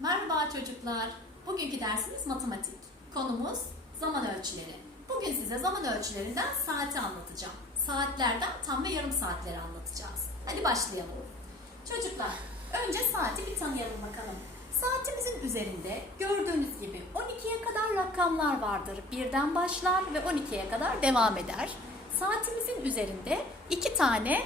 Merhaba çocuklar. Bugünkü dersimiz matematik. Konumuz zaman ölçüleri. Bugün size zaman ölçülerinden saati anlatacağım. Saatlerden tam ve yarım saatleri anlatacağız. Hadi başlayalım. Çocuklar, önce saati bir tanıyalım bakalım. Saatimizin üzerinde gördüğünüz gibi 12'ye kadar rakamlar vardır. Birden başlar ve 12'ye kadar devam eder. Saatimizin üzerinde iki tane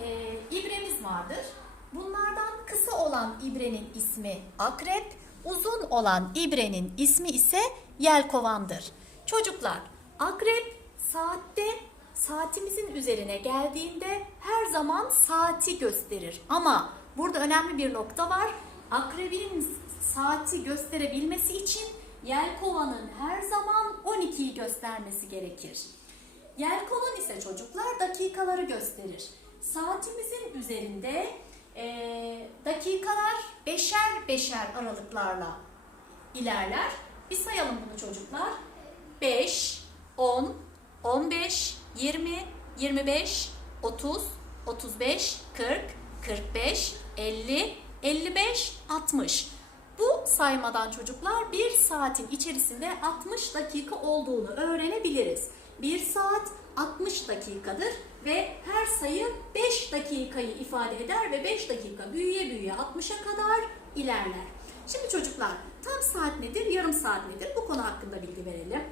e, ibremiz vardır. Bunlardan kısa olan ibrenin ismi akrep, uzun olan ibrenin ismi ise yelkovandır. Çocuklar, akrep saatte saatimizin üzerine geldiğinde her zaman saati gösterir. Ama burada önemli bir nokta var. Akrebin saati gösterebilmesi için yelkovanın her zaman 12'yi göstermesi gerekir. Yelkovan ise çocuklar dakikaları gösterir. Saatimizin üzerinde eee, dakikalar beşer beşer aralıklarla ilerler. Bir sayalım bunu çocuklar. 5, 10, 15, 20, 25, 30, 35, 40, 45, 50, 55, 60. Bu saymadan çocuklar bir saatin içerisinde 60 dakika olduğunu öğrenebiliriz. Bir saat 60 dakikadır ve her sayı 5 dakikayı ifade eder ve 5 dakika büyüye büyüye 60'a kadar ilerler. Şimdi çocuklar tam saat nedir, yarım saat nedir? Bu konu hakkında bilgi verelim.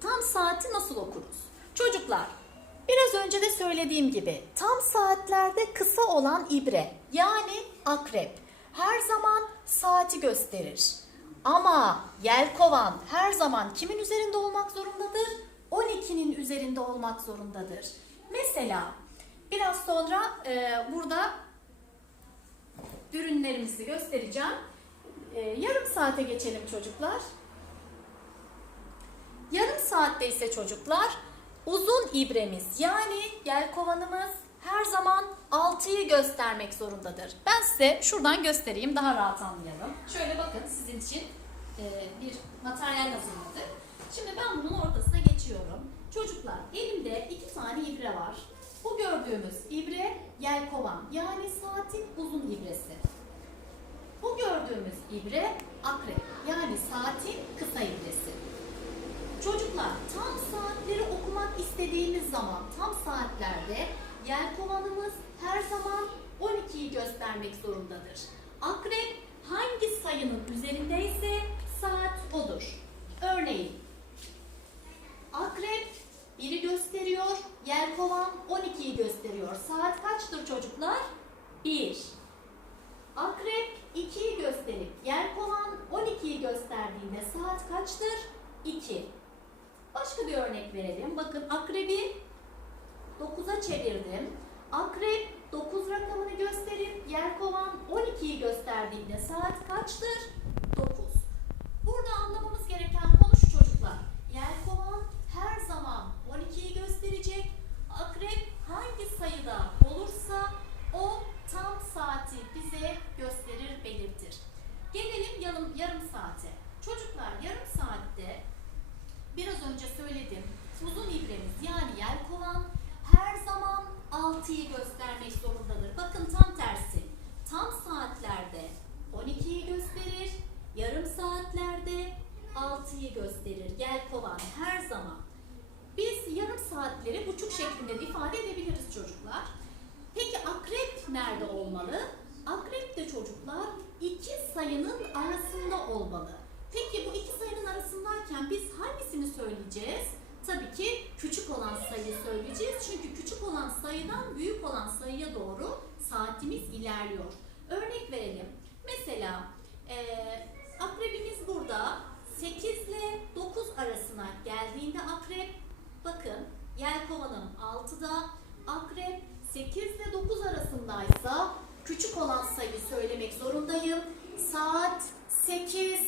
Tam saati nasıl okuruz? Çocuklar, biraz önce de söylediğim gibi tam saatlerde kısa olan ibre yani akrep her zaman saati gösterir. Ama yelkovan her zaman kimin üzerinde olmak zorundadır? 12'nin üzerinde olmak zorundadır. Mesela biraz sonra e, burada ürünlerimizi göstereceğim. E, yarım saate geçelim çocuklar. Yarım saatte ise çocuklar uzun ibremiz yani yelkovanımız her zaman 6'yı göstermek zorundadır. Ben size şuradan göstereyim daha rahat anlayalım. Şöyle bakın sizin için e, bir materyal hazırladık. Şimdi ben bunun ortasına geçiyorum. Çocuklar elimde iki tane ibre var. Bu gördüğümüz ibre yelkovan yani saatin uzun ibresi. Bu gördüğümüz ibre akrep yani saatin kısa ibresi. Çocuklar tam saatleri okumak istediğimiz zaman tam saatlerde yelkovanımız her zaman 12'yi göstermek zorundadır. Akrep hangi sayının üzerindeyse saat odur. Örneğin akrep 1'i gösteriyor, yelkovan 12'yi gösteriyor. Saat kaçtır çocuklar? 1. Akrep 2'yi gösterip yelkovan 12'yi gösterdiğinde saat kaçtır? 2. Başka bir örnek verelim. Bakın akrebi 9'a çevirdim. Akrep 9 rakamını gösterip yelkovan 12'yi gösterdiğinde saat kaçtır? 9. Burada anlamamız gereken konu şu çocuklar. Yelkovan her zaman 12'yi gösterecek. Akrep hangi sayıda olursa o tam saati bize gösterir, belirtir. Gelelim yarım, yarım saate. Çocuklar yarım saatte önce söyledim. Uzun ibremiz yani yelkovan her zaman 6'yı göstermek zorundadır. Bakın tam tersi. Tam saatlerde 12'yi gösterir, yarım saatlerde 6'yı gösterir. Yelkovan her zaman. Biz yarım saatleri buçuk şeklinde de ifade edebiliriz çocuklar. Peki akrep nerede olmalı? Akrep de çocuklar iki sayının arasında olmalı. Peki bu iki sayının arasındayken biz hangisini söyleyeceğiz? Tabii ki küçük olan sayıyı söyleyeceğiz. Çünkü küçük olan sayıdan büyük olan sayıya doğru saatimiz ilerliyor. Örnek verelim. Mesela eee akrebimiz burada 8 ile 9 arasına geldiğinde akrep bakın yelkovanım 6'da akrep 8 ile 9 arasındaysa küçük olan sayıyı söylemek zorundayım. Saat 8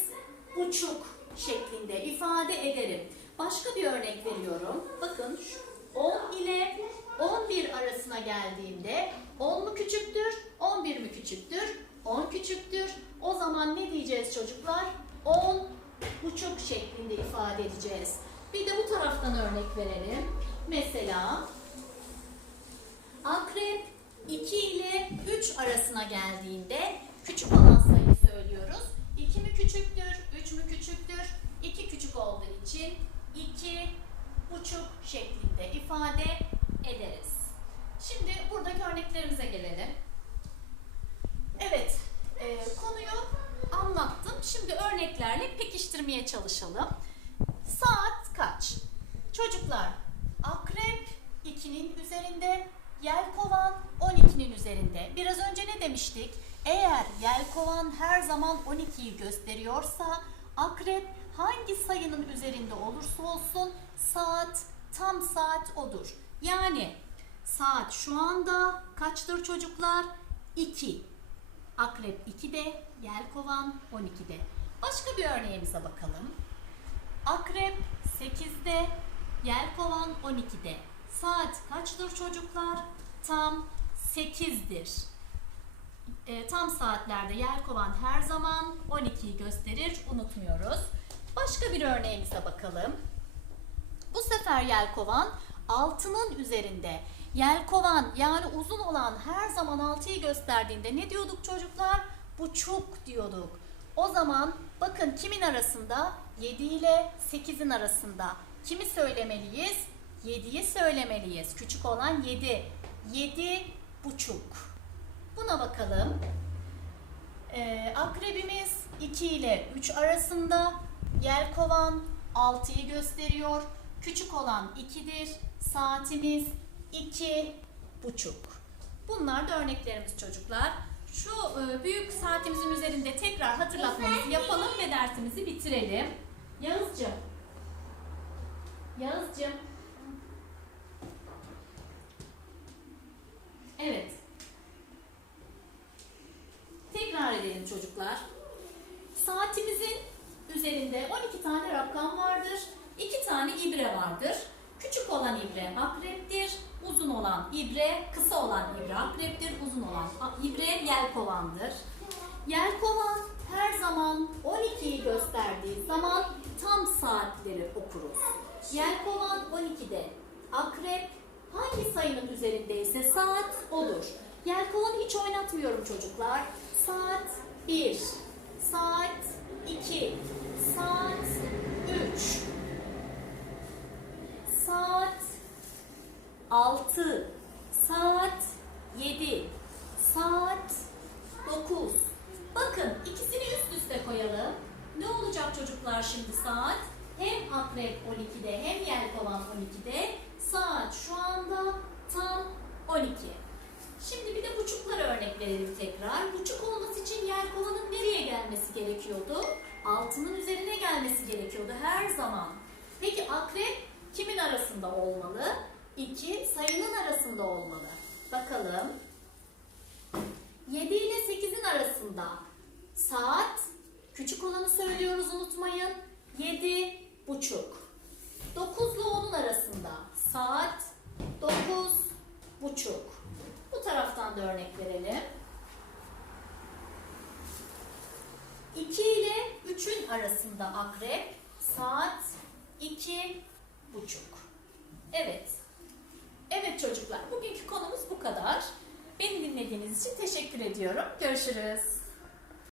buçuk şeklinde ifade ederim. Başka bir örnek veriyorum. Bakın şu 10 ile 11 arasına geldiğimde 10 mu küçüktür, 11 mi küçüktür? 10 küçüktür. O zaman ne diyeceğiz çocuklar? 10 buçuk şeklinde ifade edeceğiz. Bir de bu taraftan örnek verelim. Mesela akrep 2 ile 3 arasına geldiğinde küçük olan sayıyı söylüyoruz. 2 mi küçüktür, 3 mü küçüktür? 2 küçük olduğu için 2 buçuk şeklinde ifade ederiz. Şimdi buradaki örneklerimize gelelim. Evet, e, konuyu anlattım. Şimdi örneklerle pekiştirmeye çalışalım. Saat kaç? Çocuklar, akrep 2'nin üzerinde, yelkovan 12'nin üzerinde. Biraz önce ne demiştik? Eğer yelkovan her zaman 12'yi gösteriyorsa, akrep hangi sayının üzerinde olursa olsun saat tam saat odur. Yani saat şu anda kaçtır çocuklar? 2. Akrep 2'de, yelkovan 12'de. Başka bir örneğimize bakalım. Akrep 8'de, yelkovan 12'de. Saat kaçtır çocuklar? Tam 8'dir. E, tam saatlerde yelkovan her zaman 12'yi gösterir, unutmuyoruz. Başka bir örneğimize bakalım. Bu sefer yelkovan 6'nın üzerinde. Yelkovan yani uzun olan her zaman 6'yı gösterdiğinde ne diyorduk çocuklar? Buçuk diyorduk. O zaman bakın kimin arasında? 7 ile 8'in arasında. Kimi söylemeliyiz? 7'yi söylemeliyiz. Küçük olan 7. 7 buçuk. Buna bakalım. Ee, akrebimiz 2 ile 3 arasında. Yelkovan 6'yı gösteriyor. Küçük olan 2'dir. Saatimiz 2 buçuk. Bunlar da örneklerimiz çocuklar. Şu e, büyük saatimizin üzerinde tekrar hatırlatmamızı yapalım ve dersimizi bitirelim. Yağızcığım. Yağızcığım. Evet. Tekrar edelim çocuklar. Saatimizin üzerinde 12 tane rakam vardır. 2 tane ibre vardır. Küçük olan ibre akreptir. Uzun olan ibre, kısa olan ibre akreptir. Uzun olan ibre yelkovandır. Yelkovan her zaman 12'yi gösterdiği zaman tam saatleri okuruz. Yelkovan 12'de. Akrep hangi sayının üzerindeyse saat odur. Yelkovanı hiç oynatmıyorum çocuklar. Saat 1, saat 2, saat 3, saat 6, saat 7, saat 9. Bakın ikisini üst üste koyalım. Ne olacak çocuklar şimdi saat? Hem akrep 12'de hem yelkovan 12'de. Saat şu anda tam 12. Şimdi bir de buçuklara örnek verelim tekrar. Buçuk olması için yelkovanın nereye gelmesi gerekiyordu? Altının üzerine gelmesi gerekiyordu her zaman. Peki akrep kimin arasında olmalı? İki sayının arasında olmalı. Bakalım. 7 ile 8'in arasında saat küçük olanı söylüyoruz unutmayın. 7 buçuk. 9 ile 10'un arasında saat 9 buçuk. Bu taraftan da örnek verelim. 2 ile 3'ün arasında akrep saat 2 buçuk. Evet. Evet çocuklar bugünkü konumuz bu kadar. Beni dinlediğiniz için teşekkür ediyorum. Görüşürüz.